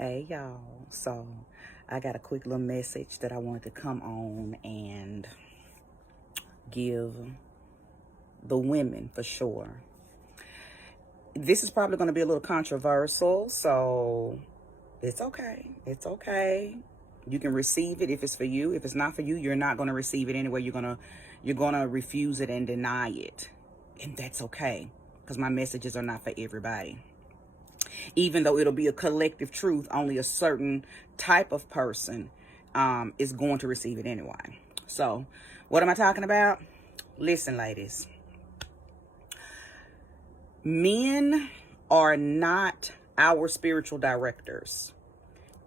Hey y'all, so I got a quick little message that I wanted to come on and give the women for sure. This is probably going to be a little controversial, so it's okay. It's okay. You can receive it if it's for you. If it's not for you, you're not going to receive it anyway. You're gonna refuse it and deny it, and that's okay, because my messages are not for everybody. Even though it'll be a collective truth, only a certain type of person is going to receive it anyway. So what am I talking about? Listen, ladies, men are not our spiritual directors.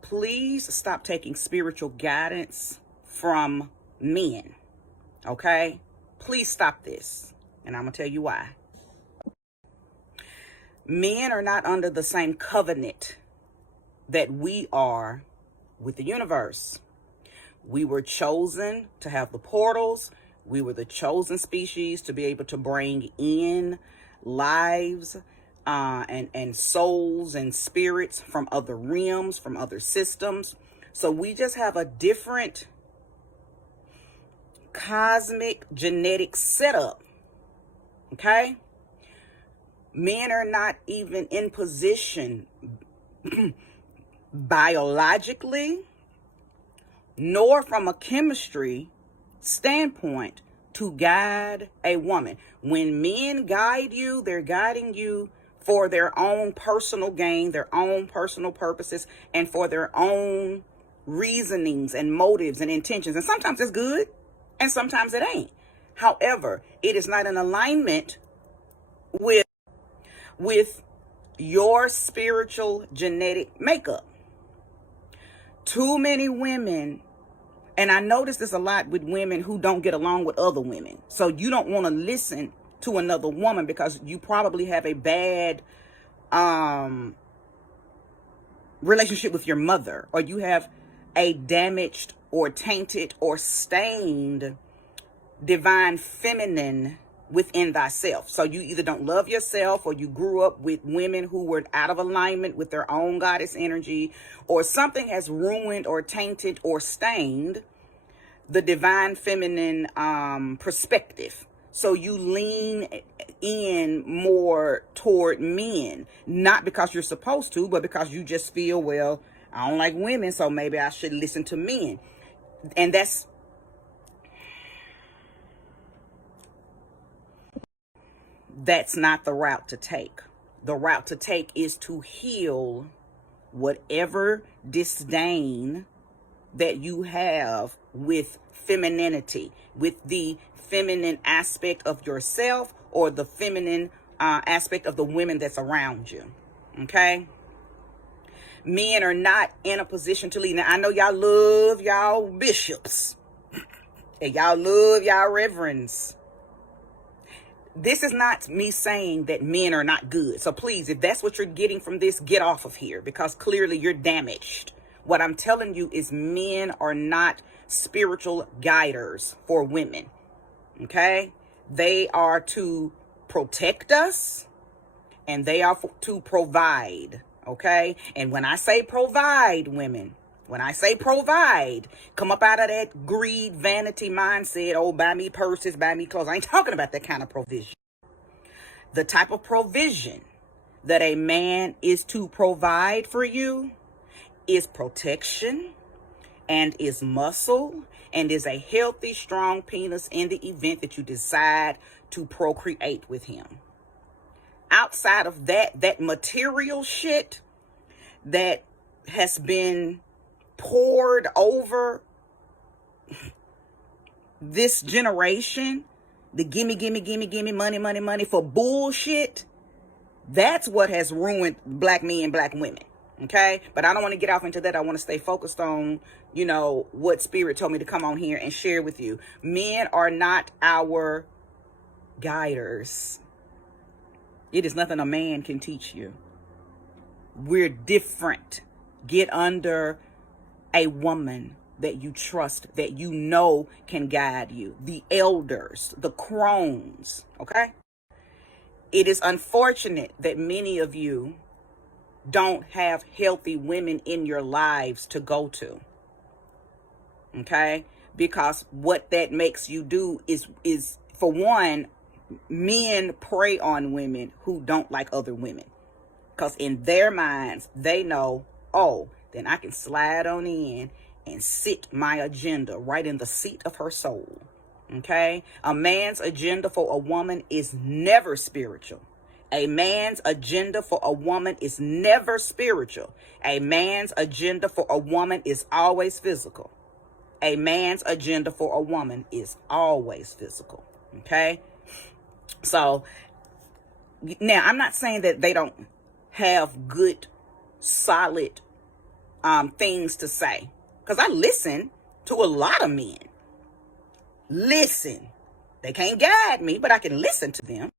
Please stop taking spiritual guidance from men, okay? Please stop this, and I'm gonna tell you why. Men are not under the same covenant that we are with the universe. We were chosen to have the portals. We were the chosen species to be able to bring in lives and souls and spirits from other realms, from other systems. So we just have a different cosmic genetic setup, okay? Men are not even in position biologically, nor from a chemistry standpoint, to guide a woman. When men guide you, they're guiding you for their own personal gain, their own personal purposes, and for their own reasonings and motives and intentions. And sometimes it's good, and sometimes it ain't. However, it is not in alignment with your spiritual genetic makeup. Too many women, and I notice this a lot with women who don't get along with other women. So you don't want to listen to another woman because you probably have a bad relationship with your mother, or you have a damaged or tainted or stained divine feminine within thyself. So you either don't love yourself, or you grew up with women who were out of alignment with their own goddess energy, or something has ruined or tainted or stained the divine feminine perspective. So you lean in more toward men, not because you're supposed to, but because you just feel, well, I don't like women, so maybe I should listen to men. And that's not the route to take. The route to take is to heal whatever disdain that you have with femininity, with the feminine aspect of yourself, or the feminine aspect of the women that's around you. Okay? Men are not in a position to lead. Now, I know y'all love y'all bishops and y'all love y'all reverends. This is not me saying that men are not good. So please, if that's what you're getting from this, get off of here, because clearly you're damaged. What I'm telling you is men are not spiritual guiders for women. Okay? They are to protect us, and they are to provide. Okay? And when I say provide, women, when I say provide, come up out of that greed, vanity mindset. Oh, buy me purses, buy me clothes. I ain't talking about that kind of provision. The type of provision that a man is to provide for you is protection, and is muscle, and is a healthy, strong penis in the event that you decide to procreate with him. Outside of that material shit that has been poured over this generation, the gimme money for bullshit, that's what has ruined black men, black women. Okay? But I don't want to get off into that. I want to stay focused on, what Spirit told me to come on here and share with you. Men are not our guiders. It is nothing a man can teach you. We're different. Get under a woman that you trust, that you know can guide you. The elders, the crones, okay? It is unfortunate that many of you don't have healthy women in your lives to go to. Okay? Because what that makes you do is for one, men prey on women who don't like other women. Because in their minds, they know, oh, then I can slide on in and sit my agenda right in the seat of her soul. Okay? A man's agenda for a woman is never spiritual. A man's agenda for a woman is never spiritual. A man's agenda for a woman is always physical. A man's agenda for a woman is always physical. Okay? So, now, I'm not saying that they don't have good, solid things to say. Because I listen to a lot of men. Listen. They can't guide me, but I can listen to them.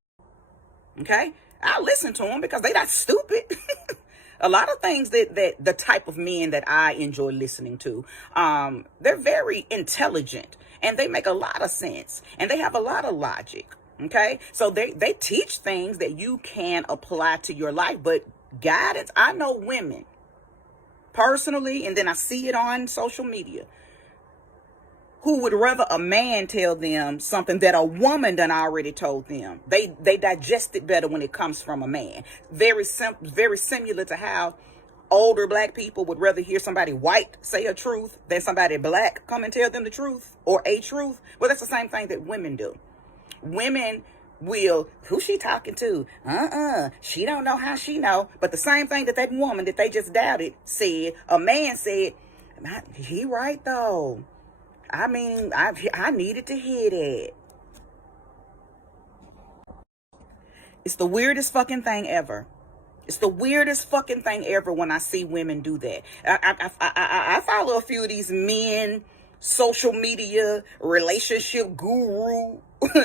Okay? I listen to them because they're not stupid. A lot of things that the type of men that I enjoy listening to, they're very intelligent and they make a lot of sense and they have a lot of logic. Okay, so they teach things that you can apply to your life, but guidance, I know women personally, and then I see it on social media, who would rather a man tell them something that a woman done already told them. They digest it better when it comes from a man. Very similar to how older black people would rather hear somebody white say a truth than somebody black come and tell them the truth or a truth. Well, that's the same thing that women do. Women will, who she talking to? She don't know how she know. But the same thing that woman that they just doubted said, a man said, he right though. I mean, I needed to hear that. It's the weirdest fucking thing ever. It's the weirdest fucking thing ever when I see women do that. I follow a few of these men, social media, relationship guru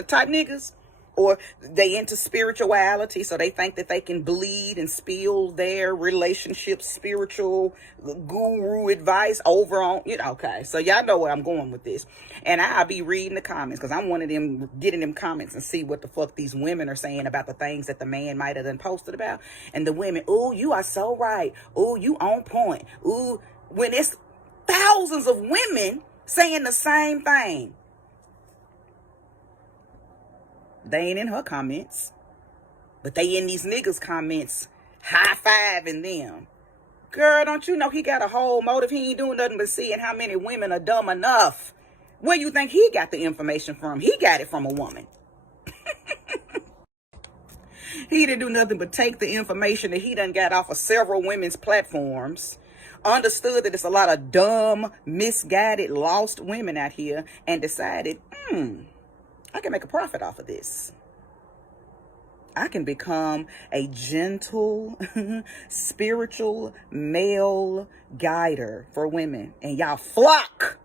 type niggas. Or they into spirituality, so they think that they can bleed and spill their relationship spiritual guru advice over on, okay. So y'all know where I'm going with this. And I'll be reading the comments because I'm one of them, getting them comments and see what the fuck these women are saying about the things that the man might have done posted about. And the women, ooh, you are so right. Ooh, you on point. Ooh, when it's thousands of women saying the same thing. They ain't in her comments, but they in these niggas' comments, high-fiving them. Girl, don't you know he got a whole motive? He ain't doing nothing but seeing how many women are dumb enough. Where you think he got the information from? He got it from a woman. He didn't do nothing but take the information that he done got off of several women's platforms, understood that it's a lot of dumb, misguided, lost women out here, and decided, I can make a profit off of this. I can become a gentle, spiritual male guider for women. And y'all flock.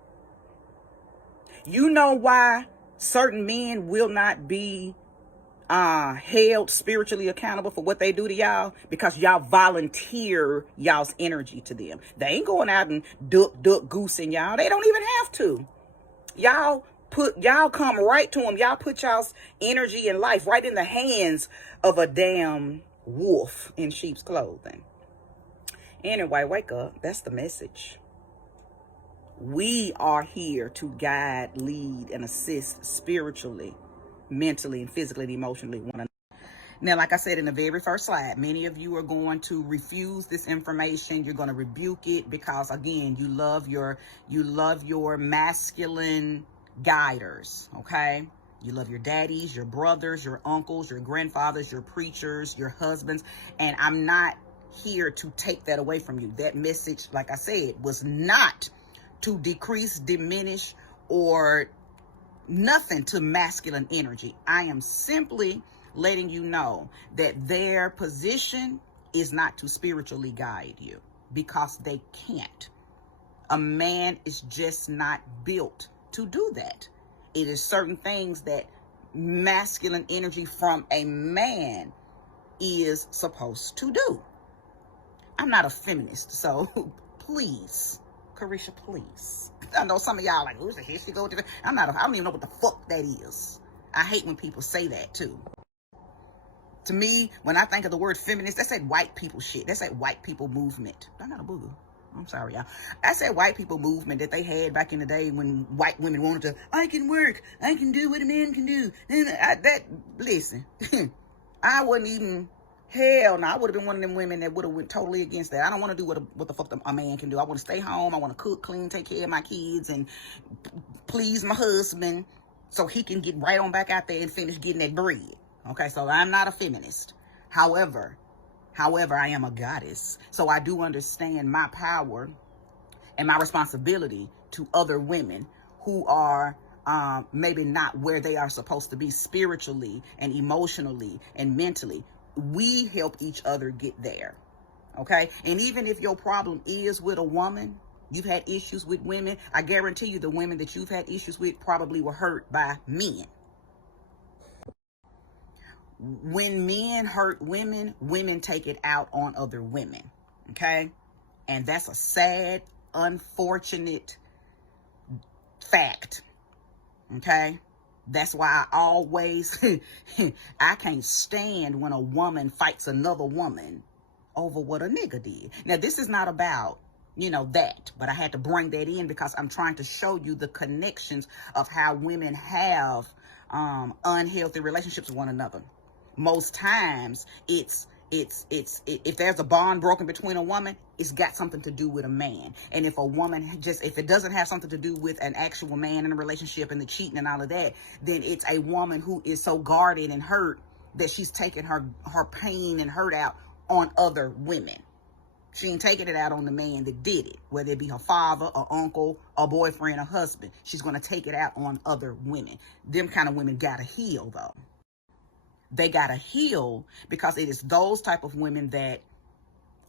You know why certain men will not be held spiritually accountable for what they do to y'all? Because y'all volunteer y'all's energy to them. They ain't going out and duck goosing y'all. They don't even have to. Y'all come right to them. Y'all put y'all's energy and life right in the hands of a damn wolf in sheep's clothing. Anyway, wake up. That's the message. We are here to guide, lead, and assist spiritually, mentally, and physically and emotionally one another. Now, like I said in the very first slide, many of you are going to refuse this information. You're going to rebuke it because, again, you love your masculine guiders, okay? You love your daddies, your brothers, your uncles, your grandfathers, your preachers, your husbands, and I'm not here to take that away from you. That message, like I said, was not to decrease, diminish, or nothing to masculine energy. I am simply letting you know that their position is not to spiritually guide you because they can't. A man is just not built to do that. It is certain things that masculine energy from a man is supposed to do. I'm not a feminist, so please, Carisha, please. I know some of y'all like, who's the here she go to the... I don't even know what the fuck that is. I hate when people say that too. To me, when I think of the word feminist, that's that white people shit. That's that white people movement. I got a booger. I'm sorry, y'all. That's that white people movement that they had back in the day when white women wanted to, I can work, I can do what a man can do. Listen, I wouldn't even, hell no, I would have been one of them women that would have went totally against that. I don't want to do what the fuck a man can do. I want to stay home. I want to cook, clean, take care of my kids, and please my husband so he can get right on back out there and finish getting that bread. Okay, so I'm not a feminist. However, I am a goddess. So I do understand my power and my responsibility to other women who are maybe not where they are supposed to be spiritually and emotionally and mentally. We help each other get there. Okay, and even if your problem is with a woman, you've had issues with women, I guarantee you the women that you've had issues with probably were hurt by men. When men hurt women, women take it out on other women. Okay? And that's a sad, unfortunate fact. Okay? That's why I always, I can't stand when a woman fights another woman over what a nigga did. Now, this is not about, that, but I had to bring that in because I'm trying to show you the connections of how women have unhealthy relationships with one another. Most times it's if there's a bond broken between a woman, it's got something to do with a man. And if a woman if it doesn't have something to do with an actual man in a relationship and the cheating and all of that, then it's a woman who is so guarded and hurt that she's taking her pain and hurt out on other women. She ain't taking it out on the man that did it, whether it be her father, or uncle, or boyfriend, or husband. She's going to take it out on other women. Them kind of women gotta heal, though. They gotta heal because it is those type of women that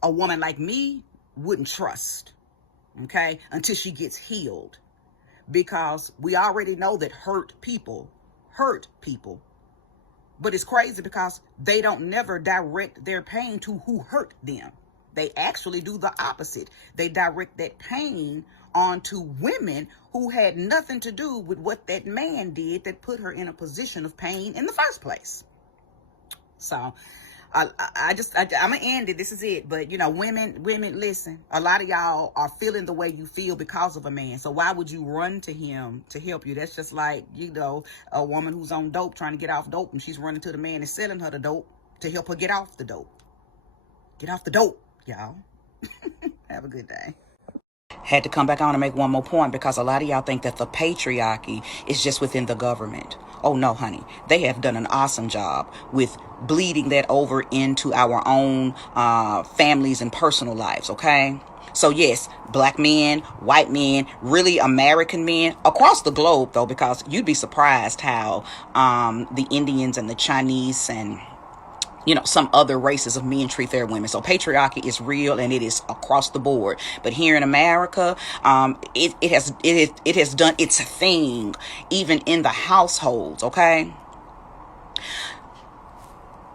a woman like me wouldn't trust, okay, until she gets healed. Because we already know that hurt people. But it's crazy because they don't never direct their pain to who hurt them. They actually do the opposite. They direct that pain onto women who had nothing to do with what that man did that put her in a position of pain in the first place. So I'm gonna end it. This is it. But women, listen, a lot of y'all are feeling the way you feel because of a man. So why would you run to him to help you? That's just like, a woman who's on dope trying to get off dope, and she's running to the man that's selling her the dope to help her get off the dope. Get off the dope, y'all. Have a good day. Had to come back on and make one more point because a lot of y'all think that the patriarchy is just within the government. Oh no, honey. They have done an awesome job with bleeding that over into our own families and personal lives, okay? So yes, black men, white men, really American men across the globe though, because you'd be surprised how the Indians and the Chinese and some other races of men treat their women. So patriarchy is real and it is across the board. But here in America, it has done its thing, even in the households. Okay,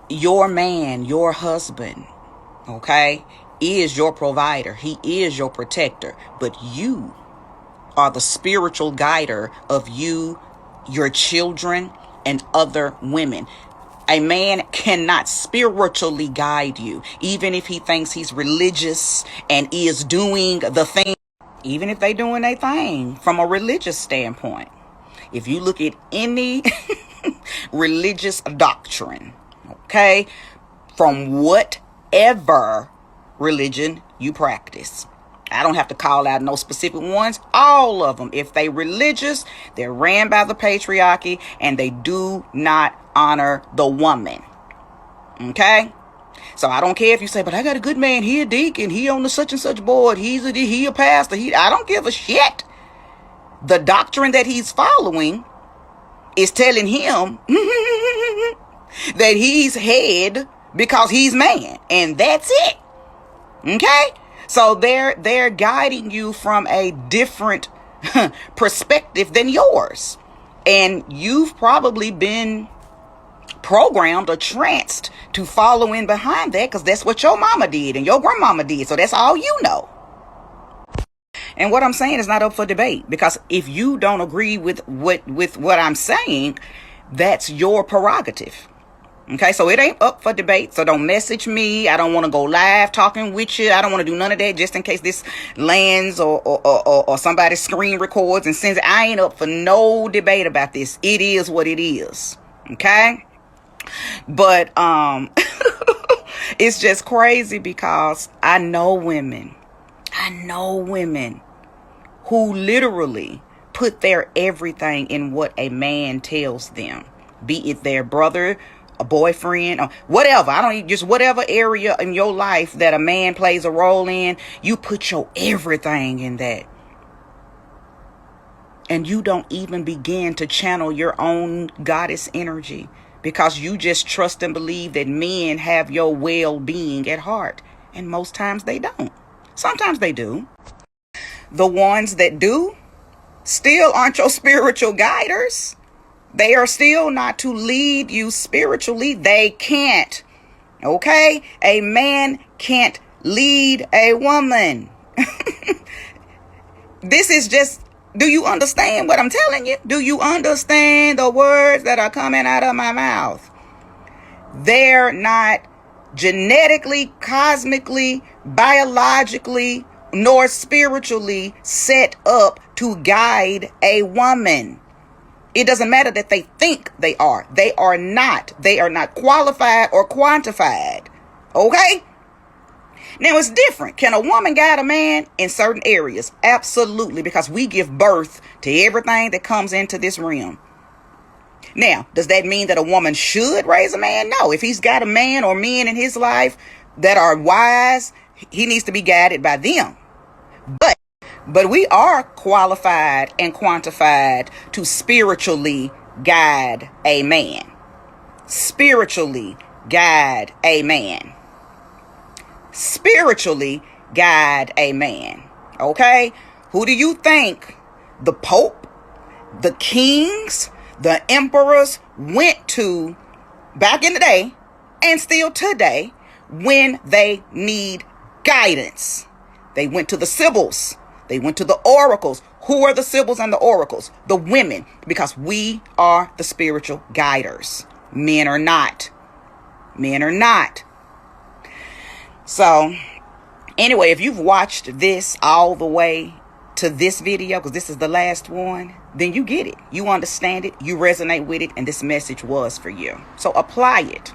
your man, your husband, okay, is your provider. He is your protector. But you are the spiritual guider of you, your children, and other women. A man cannot spiritually guide you, even if he thinks he's religious and is doing the thing, even if they doing their thing from a religious standpoint. If you look at any religious doctrine, okay, from whatever religion you practice, I don't have to call out no specific ones. All of them, if they religious, they're ran by the patriarchy and they do not honor the woman. Okay? So I don't care if you say, but I got a good man. He a deacon. He on the such and such board. He a pastor. I don't give a shit. The doctrine that he's following is telling him that he's head because he's man. And that's it. Okay? So they're guiding you from a different perspective than yours. And you've probably been programmed or tranced to follow in behind that because that's what your mama did and your grandmama did. So that's all you know. And what I'm saying is not up for debate, because if you don't agree with what I'm saying, that's your prerogative. Okay, so it ain't up for debate. So don't message me. I don't want to go live talking with you. I don't want to do none of that just in case this lands or somebody screen records and sends it. I ain't up for no debate about this. It is what it is. Okay? But it's just crazy because I know women who literally put their everything in what a man tells them, be it their brother, a boyfriend, or whatever. I don't even, just whatever area in your life that a man plays a role in, you put your everything in that. And you don't even begin to channel your own goddess energy because you just trust and believe that men have your well-being at heart. And most times they don't. Sometimes they do. The ones that do still aren't your spiritual guiders. They are still not to lead you spiritually. They can't. Okay? A man can't lead a woman. This is just, do you understand what I'm telling you? Do you understand the words that are coming out of my mouth? They're not genetically, cosmically, biologically, nor spiritually set up to guide a woman. It doesn't matter that they think they are. They are not. They are not qualified or quantified. Okay? Now, it's different. Can a woman guide a man in certain areas? Absolutely, because we give birth to everything that comes into this realm. Now, does that mean that a woman should raise a man? No. If he's got a man or men in his life that are wise, he needs to be guided by them. But we are qualified and quantified to spiritually guide a man. Spiritually guide a man. Spiritually guide a man. Okay? Who do you think the Pope, the kings, the emperors went to back in the day and still today when they need guidance? They went to the sibyls. They went to the oracles. Who are the sibyls and the oracles? The women, because we are the spiritual guiders. Men are not. Men are not. So, anyway, if you've watched this all the way to this video, because this is the last one, then you get it. You understand it. You resonate with it. And this message was for you. So apply it.